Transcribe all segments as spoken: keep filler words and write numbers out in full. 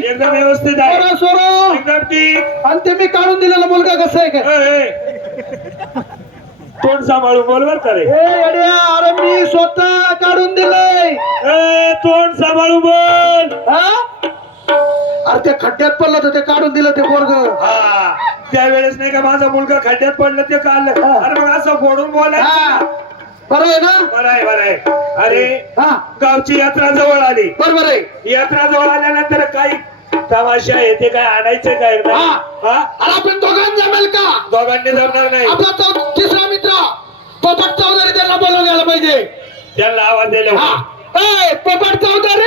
एकदम व्यवस्थित आहे. सोरा सोरा एकदम ठीक. आणि ते मी काढून दिलेला मुलगा कसा आहे का? ए, ए. तोंड सांभाळून बोल बर करे. ए अड्या, अरे मी स्वतः काढून दिलंय. ए तोंड सांभाळून बोल. हा? अरे ते खड्ड्यात पडलं तर ते काढून दिलं ते पोरग. हा त्यावेळेस नाही का माझा मुलगा खड्ड्यात पडलं ते काढलं. हा. अरे मग असं फोडून बोलायचं. हा बरोबर आहे ना? बरं आहे बरं आहे. अरे हा गावची यात्रा जवळ आली. बरोबर आहे. यात्रा जवळ आल्यानंतर काही तमाशा आहे ते काय आणायचं काय नाही? हा. हा अरे आपण दोघांना जमेल का? दोघांनी जमणार नाही. आपला तो तिसरा मित्र पोपट चौधरी त्याला बोलवून घ्यायला पाहिजे. त्यांना आवाज दिले. हा ए पोपट चौधरी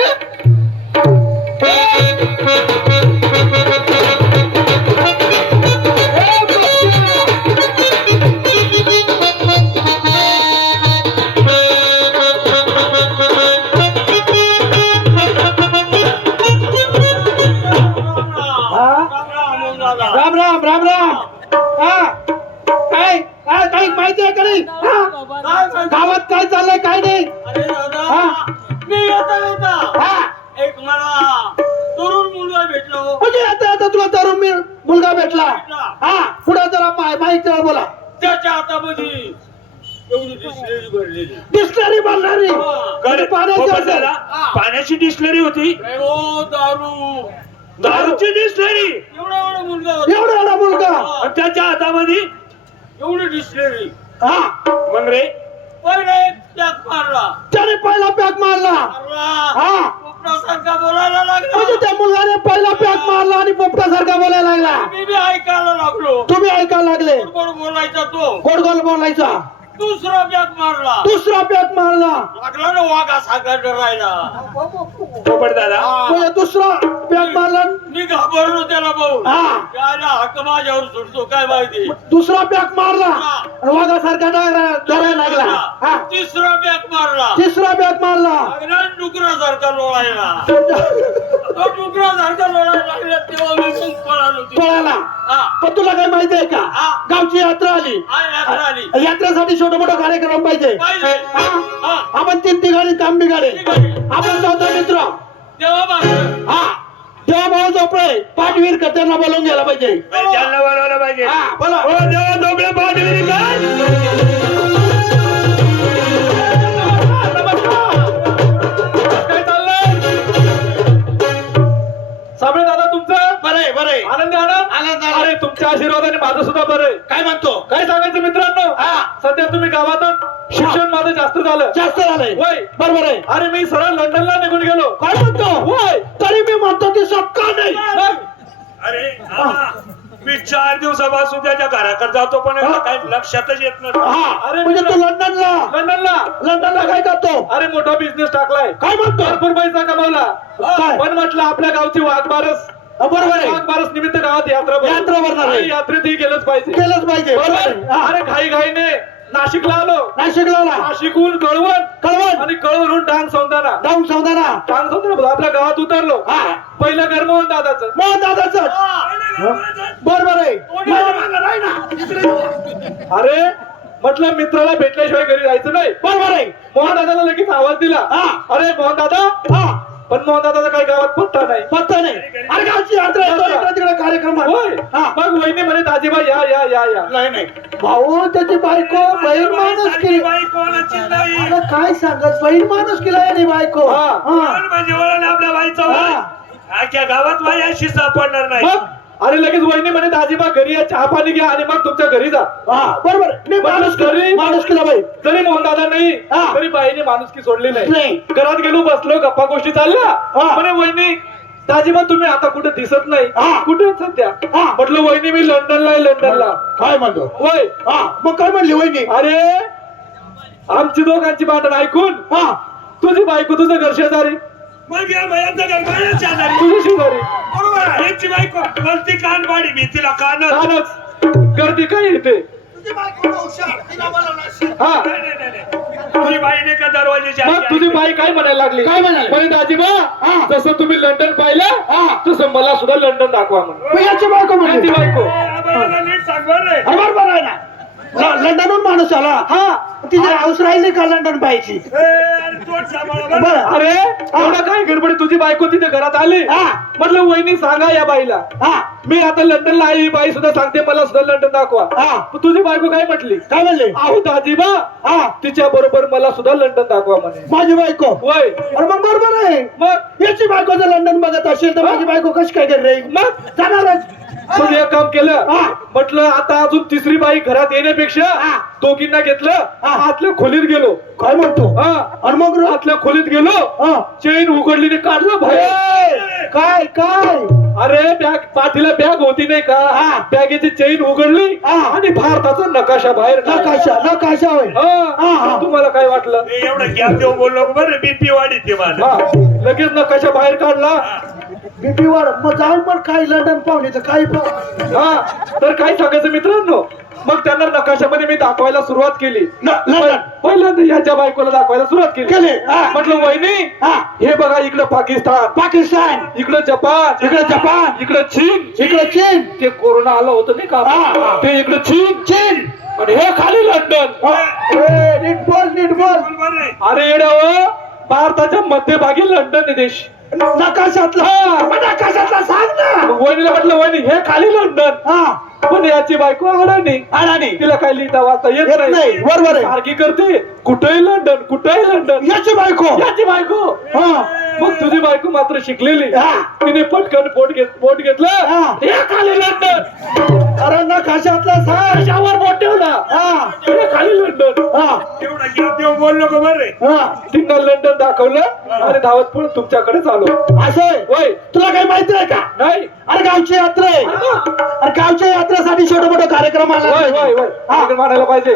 राम राम राम राम. हा काय काय काही माहिती आहे का नाही? हा? गावात काय चाललंय काय नाही? अरे दादा हा? मी येता येता हा एक मला तरुण मुलगा भेटलो. म्हणजे आता आता तुला तरुण मी- मुलगा भेटला. हा पुढे जरा मा- माहिती आहे बोला. त्याच्या हातामध्ये एवढी डिस्लेरी भरलेली. डिस्टरी बनणारी काय? पाण्याची पोपट असेल. दादा, पाण्याची डिस्लरी होती. अरे ओ दारू दारूची डिस्लरी. एवढा एवढा मुलगा होता. एवढा एवढा मुलगा. आणि त्याच्या हातामध्ये एवढी डिस्लेरी. हा मग रे पहिले एक त्याग मारला त्याने पहिला पॅक मारला. मारला हा पोपटासारखा बोलायला लागला. म्हणजे त्या मुलगाने पहिला पॅक मारला आणि पोपटासारखा बोलायला लागला. मी बी ऐकायला लागलो. तुम्ही ऐकायला लागले. गोड गोड बोलायचा तो. गोड गोड बोलायचा. दुसरा बॅग मारला. दुसरा पॅक मारला. लागला ना वाघा सारखा डरायला. पोपट दादा, म्हणजे दुसरा पॅक मारला. मी घाबरलो त्याला भाऊ. हा त्याला हक्क माझ्यावर सुटतो काय माहिती. दुसरा पॅक मारला आणि वाघासारखा डरा- डरायला लागला. हा तिसरा बॅग मारला. तिसरा पॅक मारला. लागला डुकरासारखा लोळायला. तो डुकरासारखा लोळायला लागला तेव्हा मी मग पळालो तिथे. पळाला. हा. पण तुला काय माहिती आहे का? हा. गावची यात्रा आली. हा, यात्रा आली. यात्रेसाठी छोटा मोठा कार्यक्रम पाहिजे. पाहिजे. हा. हा. आपण तीन तिघाणी काम बिघाडे. ठीक आहे. आपण चौथा मित्र. तेव्हा मारलं. हा देवा भाऊ झोपळे पाठवीर का त्यांना बोलवून घ्यायला पाहिजे. त्यांना बोलावलं पाहिजे. हा बोला. हो देवा झोपडे पाठविरी काय? काय चाललंय? साबळे दादा तुमचं बरंय बरंय. आनंद आनंद आनंद. अरे तुमच्या आशीर्वादाने माझं सुद्धा बरंय. काय म्हणतो? काय सांगायचं मित्रांनो? हा सध्या तुम्ही गावातच शिक्षण माझं जास्त झालं. जास्त झालंय वय. बरोबर आहे. अरे मी सरळ लंडनला निघून गेलो. काय म्हणतो? वय तरी मी म्हणतो ते सबका नाही. अरे हा, मी चार दिवसापासून त्याच्या घराकडे जातो पण हा. काही लक्षातच येत नाही. हा अरे म्हणजे तू लंडनला लंडनला लंडनला काय करतो? अरे मोठा बिझनेस टाकलाय. काय म्हणतो? भरपूर पैसा कमावला. काय पण म्हटलं आपल्या गावची वाघबारस बरोबर आहे. वाघबारस निमित्त गावात यात्रा भरू. यात्रा भरणार आहे. यात्रेतही गेलंच पाहिजे. केलंच पाहिजे बरोबर. अरे घाई घाईने नाशिकला आलो. नाशिकला आला. नाशिकहून कळवण कळवण आणि कळवणहून डांग सौंदाना डांग सौंदाना डांग सौंदाना आपल्या गावात उतरलो. हा पहिलं घर मोहन दादाचं. मोहन दादाचं बरोबर आहे. अरे म्हटलं मित्राला भेटल्याशिवाय घरी जायचं नाही. बरोबर आहे. मोहन दादाला लगेच आवाज दिला. हा अरे मोहन दादा. हा पण मोहन दादाचा काही गावात पत्ता नाही. पत्ता नाही. अरे गावची यात्रा आहे, तिकडे कार्यक्रम आहे. होय. हा मग वहिनी म्हणे दाजीबा या या या या. नाही नाही भाऊ त्याची बायको बहीण माणूस केली. बाई कोणाची नाही. अरे काय सांगत बहीण माणूस केला याने बायको. हा कोण म्हणजे वळण आपल्या बाईचा वळण. अख्ख्या गावात बाई अशी सापडणार नाही. मग अरे लगेच वहिनी म्हणे दाजीबा घरी या चहा पाणी घ्या आणि मग तुमच्या घरी जा. हा बरोबर. नाही माणूस घरी माणूस केला बाई. जरी मोहन दादा नाही तरी बाईने माणुसकी सोडली नाही. घरात गेलो बसलो गप्पा गोष्टी चालल्या. म्हणे वहिनी दाजीबा तुम्ही आता कुठे दिसत नाही. कुठे सध्या? म्हटलं वहिनी मी लंडनला आहे लंडनला. काय म्हणतो? वय हा मग काय म्हणली वहिनी? अरे आमची दोघांची भांडण ऐकून हा तुझी बायको तुझं घर शेजारी. मग या बायांचं घर माझ्या शेजारी. तुझी शेजारी बरोबर आहे. यांची बायको गलती कान पाडी मी तिला कानच. कानच गर्दी काय येते. हा नाही, नाही, नाही, नाही. तुझी बाईने का दरवाजेची मग आजी तुझी ऐकली? बाई काय म्हणायला लागली? काय म्हणाली? म्हणे दाजीबा जसं तुम्ही लंडन पाहिलं तसं मला सुद्धा लंडन दाखवा म्हणून. याची बायको याची बायको ए, आम्हाला नीट सांग बरं रे. बरोबर आहे ना. ल- लंडनहून माणूस आला हा तिची हाऊस राहिली का लंडन पाहिजे ए, अरे तोच सांभाळा बरं. बरं अरे एवढं काय गडबड तुझी बायको तिथे घरात आली म्हटलं वहिनी सांगा या बाईला मी आता लंडनला आहे ही बाई सुद्धा सांगते मला सुद्धा लंडन दाखवा पण तुझी बायको काय म्हटली काय म्हणले आहो दाजीबा तिच्या बरोबर मला सुद्धा लंडन दाखवा म्हणे माझी बायको वय अरे मग बरोबर आहे मग याची बायको जर लंडन बघत असेल तर माझी बायको कशी काय कर रही मग जाणारच पण हे काम केलं म्हटलं आता अजून तिसरी बाई घरात येण्यापेक्षा दोघींना घेतलं आतल्या खोलीत गेलो काय म्हणतो आणि मग आतल्या खोलीत गेलो चेन उघडलीने काढलं बाहेर काय काय अरे बॅग पाठीला बॅग होती नाही का बॅगेची चेन उघडली आणि भारताचा नकाशा बाहेर नकाशा नकाशा होय तुम्हाला काय वाटलं ए, एवढं गॅप देऊन बोललो बरं बीपी वाढी ते माझं हा लगेच नकाशा बाहेर काढला बीपी वाढ मग जाऊन पण काही लंडन पाहुणे काही हा तर काय सांगायचं मित्रांनो मग त्यांना नकाशामध्ये मी दाखवायला सुरुवात केली पहिल्यांदा याच्या बायकोला दाखवायला सुरुवात केली म्हटलं वहिनी हे बघा इकडं पाकिस्तान पाकिस्तान इकडं जपान इकडं जपान इकडं चीन इकडं चीन ते कोरोना आलं होतं नाही का ते इकडं चीन चीन आणि हे खाली लंडन नीट बोल नीट बोल बरं आहे. अरे येड्यावं, भारताच्या मध्यभागी लंडन आहे देश नकाशातला नकाशातला सांग ना वहिनीला म्हटलं वहिनी हे खाली लंडन पण याची बायको अडाणी अडाणी तिला काय लिहिता वाचता येत नाही बरोबर आहे सारखी करते कुठेही लंडन कुठेही लंडन याची बायको याची बायको मग तुझी बायको मात्र शिकलेली तिने पटकन पोट घेत पोट घेतलं हे खाली लंडन अरे नकाशातला सांग बोट ठेवला हे खाली लंडन एवढं गॅप देऊन बोललो का बरं आहे. तिनं लंडन दाखवलं आणि धावत पळत तुमच्याकडेच आलो असं वय तुला काही माहिती आहे का नाही अरे गावची यात्रा आहे अरे गावच्या यात्रेसाठी छोटे मोठे कार्यक्रम आला वय वय वय कार्यक्रम आणायला पाहिजे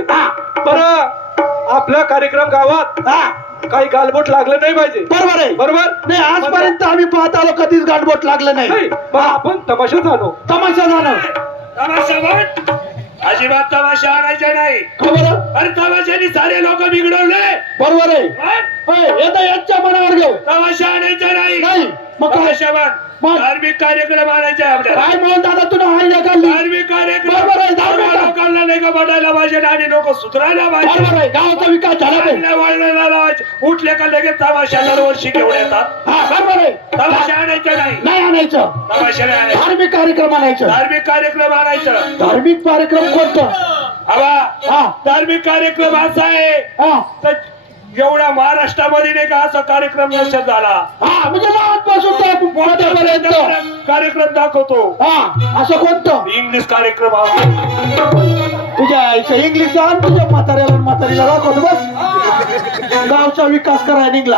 बरं आपला कार्यक्रम गावात काही गालबोट लागलं नाही पाहिजे बरोबर आहे बरोबर नाही आजपर्यंत आम्ही पाहत आलो कधीच गालबोट लागलं नाही आपण तमाशा जाणो तमाशा जाणो तमाशा बघ. अजिबात तमाशा आणायचा नाही खबर अरे तमाशाने सारे लोक बिघडवले बरोबर आहे हा? येतं यांच्या मनावर घेऊ तमाशा आणायचा नाही नाही मग काय तमाशा बघ. मग? धार्मिक कार्यक्रम आणायचे आहे आपल्याला काय म्हणून दादा तुला आयडिया काढली धार्मिक कार्यक्रम बरोबर आहे, धार्मिक आहे. लोकांना नाही का बघायला पाहिजे आणि लोक सुधारायला पाहिजे बरोबर आहे गावाचा विकास झाला पाहिजे चांगल्या वळणाला लावायचे. उठले का लगेच तमाशा दरवर्षी घेऊन येतात हा बरोबर आहे तमाशा आणायचा नाही नाही आणायचं तमाशा नाही आणायचा धार्मिक कार्यक्रम आणायचं धार्मिक कार्यक्रम आणायचं धार्मिक कार्यक्रम कोणतं हवा हा धार्मिक कार्यक्रम असा आहे हा तर एवढ्या महाराष्ट्रामध्ये नाही का असा कार्यक्रम नसेल झाला हा म्हणजे लहानपासून ते मोठ्यापर्यंत कार्यक्रम दाखवतो हा असं कोणतं इंग्लिश कार्यक्रम आहे. तुझ्या आईचं इंग्लिश आण तुझ्या म्हाताऱ्याला आणि म्हातारीला दाखवतो बस गावचा विकास करायला निघला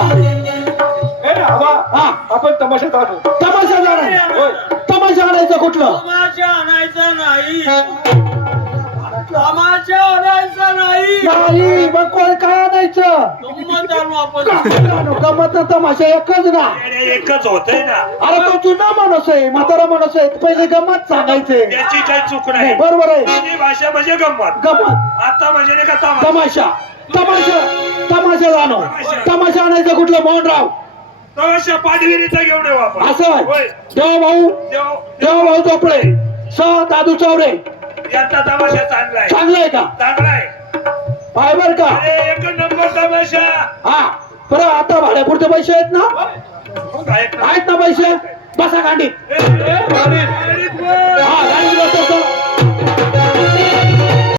हा आपण तमाशा आणू तमाशा जाणार तमाशा आणायचं कुठलं तमाशा आणायचा नाही तमाशा आणायचा नाही नाही मग कोण काय आणायचं गंमत आणू आपण गमत तमाशा एकच ना येणे एकच होतंय ना अरे तो जुना माणूस आहे म्हातारा माणूस आहे पहिले गमत सांगायचे त्याची काही चूक नाही बरोबर आहे ही भाषा म्हणजे गंमत गमत आता म्हणजे नाही का तमाशा तमाशा तमाशा तमाशा जाणो तमाशा आणायचं कुठलं मोहनराव तमाशा पाठविरीचा घेऊन येऊ आपण असं होय. आहे देवा भाऊ देव देवा भाऊ चोपडे स दादू चौरे यांचा तमाशा चांगला आहे चांगलं आहे का चांगला आहे पाय बर का अरे एक नंबर तमाशा हा बरं आता भाड्यापुरते पैसे आहेत ना आहेत ना? आहेत ना पैसे बसा गांडीत ए, ए, गाडीत, गाडीत बस. हा गांडीत बसा.